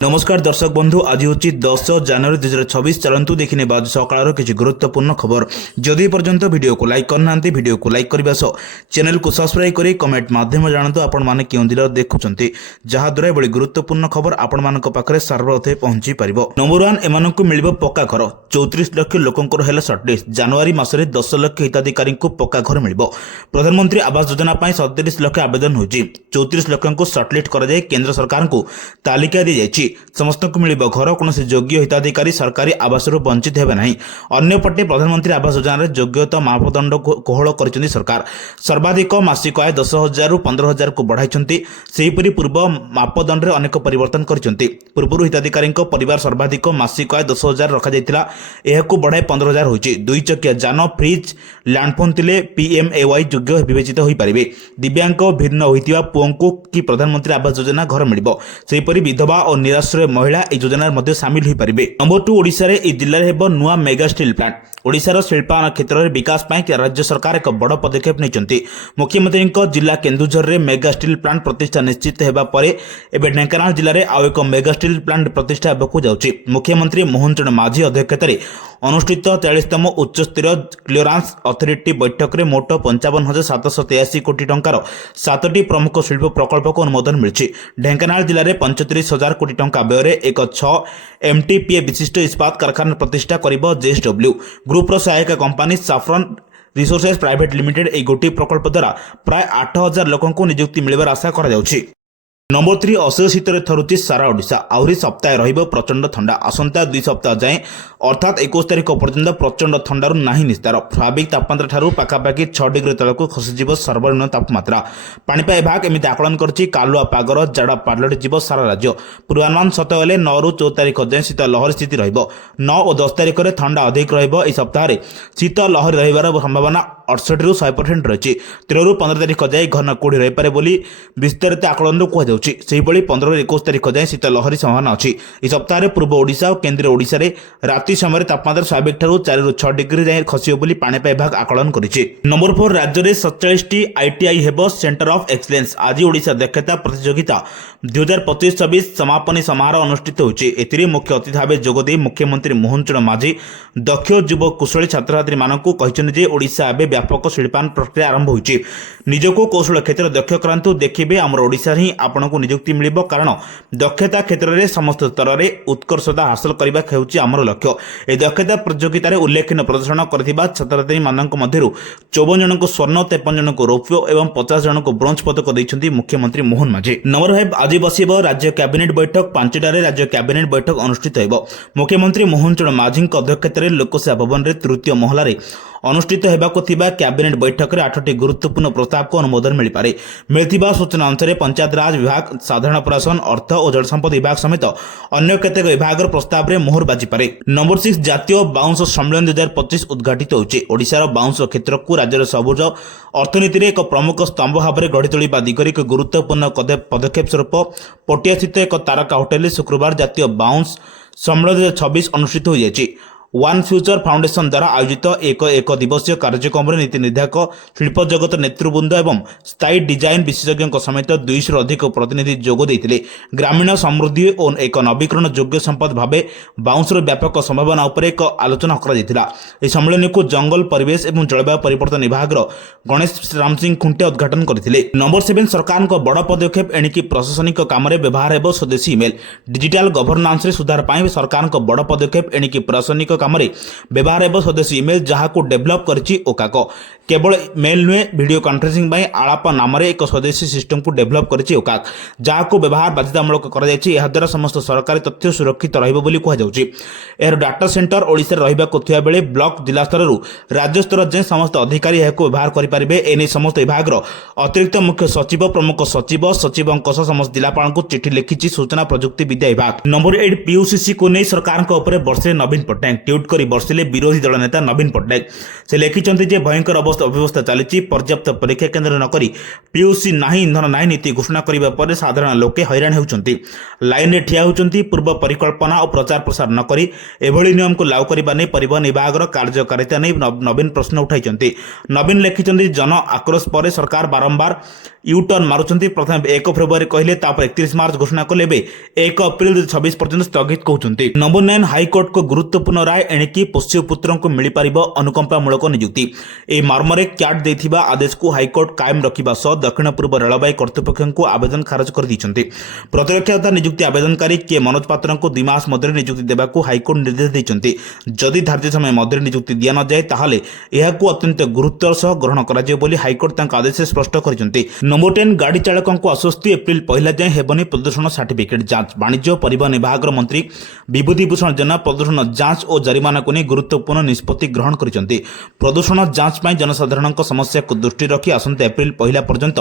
नमस्कार दर्शक बंधु आज हूँ 10 जनवरी 2026 चलतु देखने बाद सकाल किसी गुरुत्वपूर्ण खबर जदि पर्यंत वीडियो को लाइक करना वीडियो को लाइक करने सह चैनल को सब्सक्राइब करी कमेंट माध्यम जानतु आपण मैंने क्यों जिला देखुंत जहाद्वारा एभली गुरुत्वपूर्ण खबर आपण मान पाखे सर्वप्रथमे पहुंची पार। नंबर 1 एम मिल पक्का घर 34 लाख लोकंर है सर्टलिस्ट जनवरी मासरे 10 लाख हिताधिकारी पक्का घर मिल प्रधानमंत्री आवास योजना 37 लाख आवेदन हो 34 लाख को सर्टलिस्ट कर केंद्र सरकार को तालिका दी जाइए समस्त को मिल घर कौन योग्य हिताधिकारी सरकारी आवास वंचित हेबे नहीं। अन्यपटे प्रधानमंत्री आवास योजना योग्यता मापदंड कोहल कर सरकार सर्वाधिक मासिक आय 10,000 रु 15,000 को बढ़ाई पूर्व मापदंड में अनेक परिवर्तन कर पूर्व हिताधिकारी परिवार सर्वाधिक मासिक आय 10,000 रखा बढ़ाई 15,000 हो 2 चकिया जान फ्रिज लैंडफोन थे PMAY योग्य विवेचित हो पारे। दिव्यांग भिन्न होता पुओं को कि प्रधानमंत्री आवास योजना घर मिल विधवा और निराश्रय महिला এই যোজনার মধ্যে সামিল হই পারিবে। नंबर 2 ओडिशा रे এই जिल्ला रे हेबो नुआ मेगा स्टील प्लांट ओडिशार शिल्पायन क्षेत्र में विकास पाई राज्य सरकार एक बड़ पदक्षेप नहीं। मुख्यमंत्री जिला केन्दुझर रे मेगा स्टील प्लांट प्रतिष्ठा निश्चित होगा पर एवं ढेंकानाल जिले में आउ एक मेगा स्टील प्लांट प्रतिष्ठा होगा जाउछि। मुख्यमंत्री मोहन चरण माझी अध्यक्षतार अनुष्ठित 43तम उच्चस्तरीय क्लियरांस अथॉरिटी बैठक में मोट 55,783 कोटी टंकार 7टी प्रमुख शिल्प प्रकल्प को अनुमोदन मिली। ढेंकानाल जिले में 35,000 कोटी टंका व्यय एक 6 MTPA विशिष्ट इस्पात कारखाना प्रतिष्ठा करिबो JSW ग्रुपर सहायक कंपानी साफ्रन रिसोर्सेस प्राइवेट लिमिटेड एक गोटी प्रकल्प द्वारा प्राय 8,000 लोकों को नियुक्ति मिलबार आशा करा जाउछि। नंबर 3 असह्य शीतर थरुची सारा ओडिशा आहरी सप्ताह रहिबो प्रचंड ठंडा आसंता 2 सप्ताह जाए अर्थात 21 तारिख पर्यंत प्रचंड ठंडारू नाही निस्तार स्वाभाविक तापमात्रा ठारू पाखापाखि 6 डिग्री तलक खसीज सर्वनिम्न तापमात्रा। पाणीपाग विभाग एमती आकलन करछि कालुआ पागर जाड़ा पालट जीव सारा राज्य पूर्वानुमान सत गले 9 रु 14 तारिख जाए शीत लहरी स्थिति रहिबो 9 और 10 तारिख में ठंडा अधिक रहिबो। एही सप्ताह शीत लहरी रहिबार संभावना 68 रु 100% रही। 13 रु 15 तारिख जाए घन कुड़ी रही पारे बोली विस्तारित आकलन कहुँ। से 15 रु 21 तारिख जाए शीत लहरी संभावना अच्छी। इस सप्ताह पूर्व ओडिशा और केन्द्रीय ओडिशा रे राति समय तापमात्रा स्वाभाविक ठारू 4 रु 6 डिग्री जाए खसियो बोली पाणीपाग विभाग आकलन करिछि। नंबर 4 राज्य में 47टी ITI हेबो सेंटर ऑफ एक्सीलेंस। आज ओडिशा दक्षता प्रतियोगिता 2025-26 समापनी समारोह अनुष्ठित होछि। एथिरे मुख्य अतिथि भाव जोगदे मुख्यमंत्री मोहन चरण माझी दक्ष युव कुशली छात्र छात्री मानकु कहिसनि जे ओडिशा एबे व्यापक शिल्पायन प्रक्रिया आरंभ होइछि। निजको कौशल क्षेत्र दक्ष करांतु देखिबे आमर ओडिशा ही आपनको नियुक्ति मिलिबो कारण दक्षता क्षेत्र में समस्त स्तर में उत्कर्षता हासिल करबा हेउछि आमर लक्ष्य। ए दक्षता प्रतियोगिता रे उल्लेखनीय प्रदर्शन करथिबा छात्रछात्री मानक मध्यरु 54 जन को स्वर्ण 53 जन को रौप्य एवं 50 जन को ब्रोंज पदक दैछन्ति मुख्यमंत्री मोहन माझी। नंबर 5 आज बसिबो राज्य कैबिनेट बैठक 5टारे राज्य कैबिनेट बैठक अनुष्ठित होइबो। मुख्यमंत्री मोहन चरण माझी अध्यक्षतार लोकसेवा भवन रे तृतीय महला रे अनुष्ठित होगाकु कैबिनेट बैठक में 8टी गुरुत्वपूर्ण प्रस्ताव को अनुमोदन मिल पारे। मिलथिबा सूचना अनुसार पंचायत राज विभाग साधारण प्रशासन अर्थ और जल संपद विभाग समेत अन्य केतेक विभाग प्रस्ताव में मोहर बाजी पारे। नंबर 6 जातीय बाउंस सम्मेलन 2025 उद्घाटित होछि। ओडिशार बाउंस क्षेत्र को राज्यर सबुज अर्थनीति एक प्रमुख स्तंभ भाव में गढ़ी तोलिबा दिगरे एक गुरुत्वपूर्ण पदक्षेप स्वरूप पटिया स्थित एक तारका होटेल शुक्रवार जातीय बाउंस सम्मेलन 2026 अनुष्ठित हो जायछि। वन फ्यूचर फाउंडेशन द्वारा आयोजित एक दिवसीय कार्यक्रम नीति निर्धारक शिल्प जगत नेतृवृंद एवं स्थायी डिजाइन विशेषज्ञों समेत 200 अधिक प्रतिनिधि जोग देते। ग्रामीण समृद्धि और एक नवीकरण योग्य संपद भाव बाउंसर व्यापक संभावना उपर एक आलोचना कर सम्मेलन को जंगल परिवेश और जलवायु परिवर्तन विभाग गणेश राम सिंह खुंटे उद्घाटन करते। नंबर 7 सरकार बड़ पदक्षेप एणिकी प्रशासनिक काम व्यवहार हो स्वदेशी इमेल डिजिटल गवर्नांस सुधार पाई सरकार बड़ पदक्षेप एणिकी प्रशासनिक काम व्यवहार एवं स्वदेशी इमेल जहाँ को डेभलप करिछि ओकाक केवल मेल नुहे वीडियो कॉन्फ्रेंसिंग आलाप नाम एक स्वदेशी सिस्टम को डेभलप करिछि ओकाक जहाँ को व्यवहार बाध्यतामूलक द्वारा समस्त सरकारी तथ्य सुरक्षित रहिबो बोली कहा जाउछि। एहर डाटा सेंटर ओडिशा रहिबाको थिया बेले ब्लॉक जिला स्तर राज्य स्तर जाए समस्त अधिकारी यह व्यवहार करेंगे। एने समस्त विभाग अतिरिक्त मुख्य सचिव प्रमुख सचिव सचिवों समस्त जिलापाल को चिठी लिखिछि सूचना प्रजुक्ति विद्या विभाग। नंबर 8 PUCC को नहीं सरकार वर्षे नवीन पट्टनायक ट्वीट कर बर्षिले विरोधी दल नेता नवीन पट्टनायक से लिखिंट भयंकर अव्यवस्था चली पर्याप्त परीक्षा केन्द्र नक PUC नाही इंधन नाही नीति घोषणा करने पर साधारण लोके हैरान होती लाइन में ठिया होती पूर्व परिकल्पना और प्रचार प्रसार नक एभली नियम को लागू करने नहीं परिवहन विभाग कार्यकारिता नहीं नवीन प्रश्न उठाई। नवीन लिखिंट जन आक्रोश पर सरकार बारंबार ୟୁଟର୍ନ ମାରୁଛନ୍ତି। ପ୍ରଥମେ 1 ଫେବୃଆରୀ କହିଲେ, ତାପରେ 31 ମାର୍ଚ୍ଚ ଘୋଷଣା କଲେ, ଏବେ 1 ଏପ୍ରିଲ 2026 ପର୍ଯ୍ୟନ୍ତ ସ୍ଥଗିତ କହୁଛନ୍ତି। ନମ୍ବର 9 ହାଇକୋର୍ଟଙ୍କ ଗୁରୁତ୍ୱପୂର୍ଣ୍ଣ ରାୟ, ଏଣିକି ପୋଷ୍ୟପୁତ୍ରଙ୍କୁ ମିଳିପାରିବ ଅନୁକମ୍ପାମୂଳକ ନିଯୁକ୍ତି। ଏହି ମର୍ମରେ କ୍ୟାଟ୍ ଦେଇଥିବା ଆଦେଶକୁ ହାଇକୋର୍ଟ କାଏମ ରଖିବା ସହ ଦକ୍ଷିଣ ପୂର୍ବ ରେଳବାଇ କର୍ତ୍ତୃପକ୍ଷଙ୍କୁ ଆବେଦନ ଖାରଜ କରିଦେଇଛନ୍ତି। ପ୍ରତିରକ୍ଷା ତଥା ନିଯୁକ୍ତି ଆବେଦନକାରୀ କେ ମନୋଜ ପାତ୍ରଙ୍କୁ 2 ମାସ ମଧ୍ୟରେ ନିଯୁକ୍ତି ଦେବାକୁ ହାଇକୋର୍ଟ ନିର୍ଦ୍ଦେଶ ଦେଇଛନ୍ତି। ଯଦି ଧାର୍ଯ୍ୟ ସମୟ ମଧ୍ୟରେ ନିଯୁକ୍ତି ଦିଆନଯାଏ ତାହେଲେ ଏହାକୁ ଅତ୍ୟନ୍ତ ଗୁରୁତ୍ୱର ସହ ଗ୍ରହଣ କରାଯିବ ବୋଲି ହାଇକୋର୍ଟ ତାଙ୍କ ଆଦେଶରେ ସ୍ପଷ୍ଟ କରିଛନ୍ତି। ନମ୍ବର 10 ଗାଡ଼ି ଚାଳକଙ୍କୁ ଆଶ୍ୱସ୍ତି, ଏପ୍ରିଲ 1 ଯାଏଁ ହେବନି ପ୍ରଦୂଷଣ ସାର୍ଟିଫିକେଟ୍ ଯାଞ୍ଚ। ବାଣିଜ୍ୟ ଓ ପରିବହନ ବିଭାଗର ମନ୍ତ୍ରୀ ବିଭୂତିଭୂଷଣ ଜେନା ପ୍ରଦୂଷଣ ଯାଞ୍ଚ ଓ ଜରିମାନାକୁ ନେଇ ଗୁରୁତ୍ୱପୂର୍ଣ୍ଣ ନିଷ୍ପତ୍ତି ଗ୍ରହଣ କରିଛନ୍ତି। ପ୍ରଦୂଷଣ ଯାଞ୍ଚ ପାଇଁ ଜନସାଧାରଣଙ୍କ ସମସ୍ୟାକୁ ଦୃଷ୍ଟିରେ ରଖି ଆସନ୍ତା ଏପ୍ରିଲ 1 ପର୍ଯ୍ୟନ୍ତ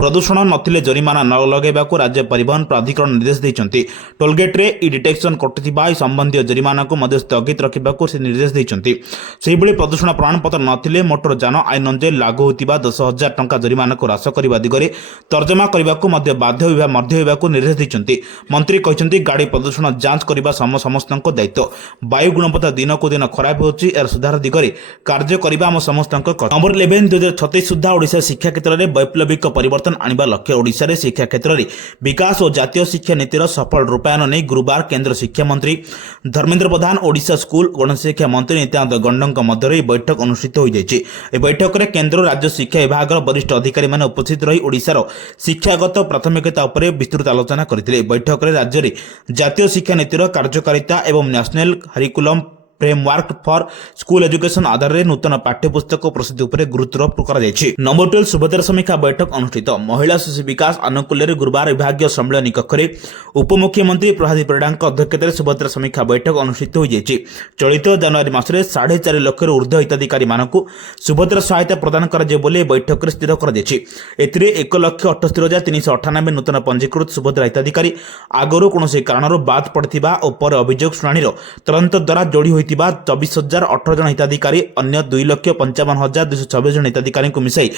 ପ୍ରଦୂଷଣ ନଥିଲେ ଜରିମାନା ନ ଲଗାଇବାକୁ ରାଜ୍ୟ ପରିବହନ ପ୍ରାଧିକରଣ ନିର୍ଦ୍ଦେଶ ଦେଇଛନ୍ତି। ଟୋଲଗେଟ୍ରେ ଇ ଡିଟେକ୍ସନ କଟୁଥିବା ଏହି ସମ୍ବନ୍ଧୀୟ ଜରିମାନାକୁ ମଧ୍ୟ ସ୍ଥଗିତ ରଖିବାକୁ ସେ ନିର୍ଦ୍ଦେଶ ଦେଇଛନ୍ତି। ସେହିଭଳି ପ୍ରଦୂଷଣ ପ୍ରମାଣପତ୍ର ନଥିଲେ ମୋଟର ଯାନ ଆଇନ ଅନୁଯାୟୀ ଲାଗୁ ହେଉଥିବା 10,000 ଟଙ୍କା ଜରିମାନାକୁ ହ୍ରାସ କରିବା ଦିଗରେ ତର୍ଜମା କରିବାକୁ ମଧ୍ୟ ବାଧ୍ୟ ହେବାକୁ ନିର୍ଦ୍ଦେଶ ଦେଇଛନ୍ତି। ମନ୍ତ୍ରୀ କହିଛନ୍ତି, ଗାଡ଼ି ପ୍ରଦୂଷଣ ଯାଞ୍ଚ କରିବା ସମସ୍ତଙ୍କ ଦାୟିତ୍ୱ। ବାୟୁ ଗୁଣବତ୍ତା ଦିନକୁ ଦିନ ଖରାପ ହେଉଛି, ଏହାର ସୁଧାର ଦିଗରେ କାର୍ଯ୍ୟ କରିବା ଆମ ସମସ୍ତଙ୍କ କଥା। ନମ୍ବର 11 2036 ସୁଦ୍ଧା ଓଡ଼ିଶା ଶିକ୍ଷା କ୍ଷେତ୍ରରେ ବୈପ୍ଳବିକ ପରିବର୍ତ୍ତନ ଆଣିବା ଲକ୍ଷ୍ୟ। ଓଡ଼ିଶାରେ ଶିକ୍ଷା କ୍ଷେତ୍ରରେ ବିକାଶ ଓ ଜାତୀୟ ଶିକ୍ଷା ନୀତିର ସଫଳ ରୂପାୟନ ନେଇ ଗୁରୁବାର କେନ୍ଦ୍ର ଶିକ୍ଷାମନ୍ତ୍ରୀ ଧର୍ମେନ୍ଦ୍ର ପ୍ରଧାନ, ଓଡ଼ିଶା ସ୍କୁଲ ଗଣଶିକ୍ଷା ମନ୍ତ୍ରୀ ନିତ୍ୟାନନ୍ଦ ଗଣ୍ଡଙ୍କ ମଧ୍ୟରେ ଏହି ବୈଠକ ଅନୁଷ୍ଠିତ ହୋଇଯାଇଛି। ଏହି ବୈଠକରେ କେନ୍ଦ୍ର ଓ ରାଜ୍ୟ ଶିକ୍ଷା ବିଭାଗର ବରିଷ୍ଠ ଅଧିକାରୀମାନେ ଉପସ୍ଥିତ ରହି ଓଡ଼ିଶାର ଶିକ୍ଷାଗତ ପ୍ରାଥମିକତା ଉପରେ ବିସ୍ତୃତ ଆଲୋଚନା କରିଥିଲେ। ବୈଠକରେ ରାଜ୍ୟରେ ଜାତୀୟ ଶିକ୍ଷା ନୀତିର କାର୍ଯ୍ୟକାରିତା ଏବଂ national curriculum framework for school education ଆଧାରରେ ନୂତନ ପାଠ୍ୟପୁସ୍ତକ ପ୍ରସ୍ତୁତି ଉପରେ ଗୁରୁତ୍ୱାରୋପ କରାଯାଇଛି। ନମ୍ବର 12 ସୁଭଦ୍ରା ସମୀକ୍ଷା ବୈଠକ ଅନୁଷ୍ଠିତ। ମହିଳା ଶିଶୁ ବିକାଶ ଆନୁକୂଲ୍ୟରେ ଗୁରୁବାର ବିଭାଗୀୟ ସମ୍ମିଳନୀ କକ୍ଷରେ ଉପମୁଖ୍ୟମନ୍ତ୍ରୀ ପ୍ରଭାତୀ ପରିଡ଼ାଙ୍କ ଅଧ୍ୟକ୍ଷତାରେ ସୁଭଦ୍ରା ସମୀକ୍ଷା ବୈଠକ ଅନୁଷ୍ଠିତ ହୋଇଯାଇଛି। ଚଳିତ ଜାନୁଆରୀ ମାସରେ 4.5 ଲକ୍ଷରୁ ଉର୍ଦ୍ଧ୍ୱ ହିତାଧିକାରୀମାନଙ୍କୁ ସୁଭଦ୍ରା ସହାୟତା ପ୍ରଦାନ କରାଯିବ ବୋଲି ଏହି ବୈଠକରେ ସ୍ଥିର କରାଯାଇଛି। ଏଥିରେ 1,78,398 ନୂତନ ପଞ୍ଜୀକୃତ ସୁଭଦ୍ରା ହିତାଧିକାରୀ ଆଗରୁ କୌଣସି କାରଣରୁ ବାଦ୍ ପଡ଼ିଥିବା ଓ ପରେ ଅଭିଯୋଗ ଶୁଣାଣିର ତଦନ୍ତ ଦ୍ୱାରା ଯୋଡ଼ି ହୋଇଥିବା 24,018 ଜଣ ହିତାଧିକାରୀ, ଅନ୍ୟ 2,55,226 ଜଣ ହିତାଧିକାରୀଙ୍କୁ ମିଶାଇ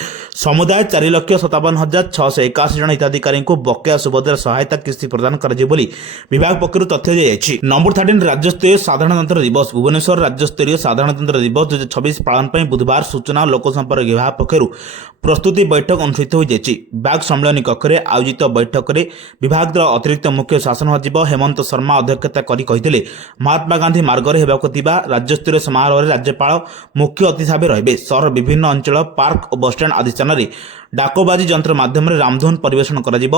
ସମୁଦାୟ 4,57,681 ଜଣ ହିତାଧିକାରୀଙ୍କୁ ବକେୟା ସୁଭଦ୍ରା ସହାୟତା କିସ୍ତି ପ୍ରଦାନ କରାଯିବ ବୋଲି ବିଭାଗ ପକ୍ଷରୁ ତଥ୍ୟ ଦିଆଯାଇଛି। ନମ୍ବର 13 ରାଜ୍ୟସ୍ତରୀୟ ସାଧାରଣତନ୍ତ୍ର ଦିବସ। ଭୁବନେଶ୍ୱର ରାଜ୍ୟସ୍ତରୀୟ ସାଧାରଣତନ୍ତ୍ର ଦିବସ 2026 ପାଳନ ପାଇଁ ବୁଧବାର ସୂଚନା ଓ ଲୋକସମ୍ପର୍କ ବିଭାଗ ପକ୍ଷରୁ ପ୍ରସ୍ତୁତି ବୈଠକ ଅନୁଷ୍ଠିତ ହୋଇଯାଇଛି। ବିଭାଗ ସମ୍ମିଳନୀ କକ୍ଷରେ ଆୟୋଜିତ ବୈଠକରେ ବିଭାଗର ଅତିରିକ୍ତ ମୁଖ୍ୟ ଶାସନ ସଚିବ ହେମନ୍ତ ଶର୍ମା ଅଧ୍ୟକ୍ଷତା କରି କହିଥିଲେ, ମହାତ୍ମା ଗାନ୍ଧୀ ମାର୍ଗରେ ହେବାକୁ ଥିବା ରାଜ୍ୟସ୍ତରୀୟ ସମାରୋହରେ ରାଜ୍ୟପାଳ ମୁଖ୍ୟ ଅତିଥି ଭାବେ ରହିବେ। ସହରର ବିଭିନ୍ନ ଅଞ୍ଚଳ, ପାର୍କ ଓ ବସ୍ଷ୍ଟାଣ୍ଡ ଆଦି ସ୍ଥାନରେ ଡାକବାଜି ଯନ୍ତ୍ର ମାଧ୍ୟମରେ ରାମଧୁନ ପରିବେଷଣ କରାଯିବ।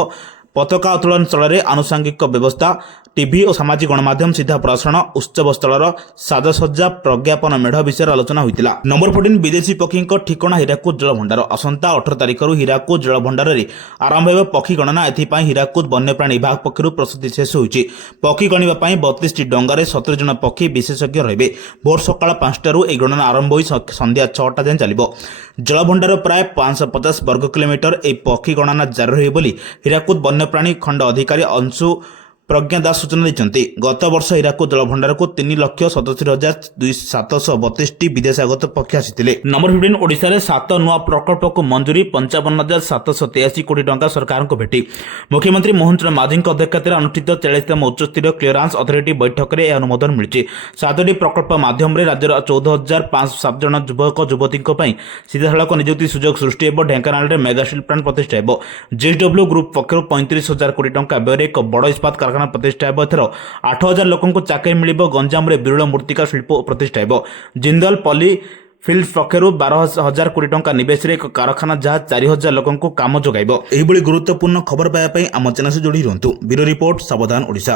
ପତାକା ଉତ୍ତୋଳନ ସ୍ଥଳରେ ଆନୁଷଙ୍ଗିକ ବ୍ୟବସ୍ଥା, ଟିଭି ଓ ସାମାଜିକ ଗଣମାଧ୍ୟମ ସିଧା ପ୍ରସାରଣ, ଉତ୍ସବ ସ୍ଥଳର ସାଜସଜ୍ଜା, ପ୍ରଜ୍ଞାପନ ମେଢ଼ ବିଷୟରେ ଆଲୋଚନା ହୋଇଥିଲା। ନମ୍ବର 14 ବିଦେଶୀ ପକ୍ଷୀଙ୍କ ଠିକଣା ହୀରାକୁଦ ଜଳଭଣ୍ଡାର। ଆସନ୍ତା 18 ତାରିଖରୁ ହୀରାକୁଦ ଜଳଭଣ୍ଡାରରେ ଆରମ୍ଭ ହେବ ପକ୍ଷୀ ଗଣନା। ଏଥିପାଇଁ ହୀରାକୁଦ ବନ୍ୟପ୍ରାଣୀ ବିଭାଗ ପକ୍ଷରୁ ପ୍ରସ୍ତୁତି ଶେଷ ହୋଇଛି। ପକ୍ଷୀ ଗଣିବା ପାଇଁ 32ଟି ଡଙ୍ଗାରେ 70 ଜଣ ପକ୍ଷୀ ବିଶେଷଜ୍ଞ ରହିବେ। ଭୋର ସକାଳ 5ଟାରୁ ଏହି ଗଣନା ଆରମ୍ଭ ହୋଇ ସନ୍ଧ୍ୟା 6ଟା ଯାଏଁ ଚାଲିବ। ଜଳଭଣ୍ଡାର ପ୍ରାୟ 550 ବର୍ଗ କିଲୋମିଟର ଏହି ପକ୍ଷୀ ଗଣନା ଜାରି ରହିବ ବୋଲି ହୀରାକୁଦ ବନ୍ୟପ୍ରାଣୀ ଖଣ୍ଡ ଅଧିକାରୀ ଅଂଶୁ ପ୍ରଜ୍ଞା ଦାସ ସୂଚନା ଦେଇଛନ୍ତି। ଗତ ବର୍ଷ ହୀରାକୁଦ ଜଳଭଣ୍ଡାରକୁ 3,77,732ଟି ବିଦେଶାଗତ ପକ୍ଷୀ ଆସିଥିଲେ। ନମ୍ବର 15 ଓଡ଼ିଶାରେ 7 ନୂଆ ପ୍ରକଳ୍ପକୁ ମଞ୍ଜୁରୀ, 55,783 କୋଟି ଟଙ୍କା ସରକାରଙ୍କୁ ଭେଟି। ମୁଖ୍ୟମନ୍ତ୍ରୀ ମୋହନ ଚରଣ ମାଝୀଙ୍କ ଅଧ୍ୟକ୍ଷତାରେ ଅନୁଷ୍ଠିତ 43ତମ ଉଚ୍ଚସ୍ତରୀୟ କ୍ଲିୟରାନ୍ସ ଅଥରିଟି ବୈଠକରେ ଏହି ଅନୁମୋଦନ ମିଳିଛି। 7ଟି ପ୍ରକଳ୍ପ ମାଧ୍ୟମରେ ରାଜ୍ୟର 14,507 ଜଣ ଯୁବକ ଯୁବତୀଙ୍କ ପାଇଁ ସିଧାସଳଖ ନିଯୁକ୍ତି ସୁଯୋଗ ସୃଷ୍ଟି ହେବ। ଢେଙ୍କାନାଳରେ ମେଗା ଷ୍ଟିଲ୍ ପ୍ଲାଣ୍ଟ ପ୍ରତିଷ୍ଠା ହେବ। ଜେଏସଡବ୍ଲ୍ୟୁ ଗ୍ରୁପ ପକ୍ଷରୁ 35,000 କୋଟି ଟଙ୍କା ବ୍ୟୟରେ ଏକ ବଡ଼ ଇସ୍ପାତ କାରଖାନା ପ୍ରତିଷ୍ଠା ହେବ। ଏଥର 8,000 ଲୋକଙ୍କୁ ଚାକିରି ମିଳିବ। ଗଞ୍ଜାମରେ ବିରଳ ମୃତ୍ତିକା ଶିଳ୍ପ ପ୍ରତିଷ୍ଠା ହେବ। ଜିନ୍ଦଲ ପଲି ଫିଲ୍ଡସ୍ ପକ୍ଷରୁ 12,000 କୋଟି ଟଙ୍କା ନିବେଶରେ ଏକ କାରଖାନା ଯାହା 4,000 ଲୋକଙ୍କୁ କାମ ଯୋଗାଇବ। ଏହିଭଳି ଗୁରୁତ୍ୱପୂର୍ଣ୍ଣ ଖବର ପାଇବା ପାଇଁ ଆମ ଚ୍ୟାନେଲ ଯୋଡ଼ି ରୁହନ୍ତୁ। ବ୍ୟୁରୋ ରିପୋର୍ଟ, ସାବଧାନ ଓଡ଼ିଶା।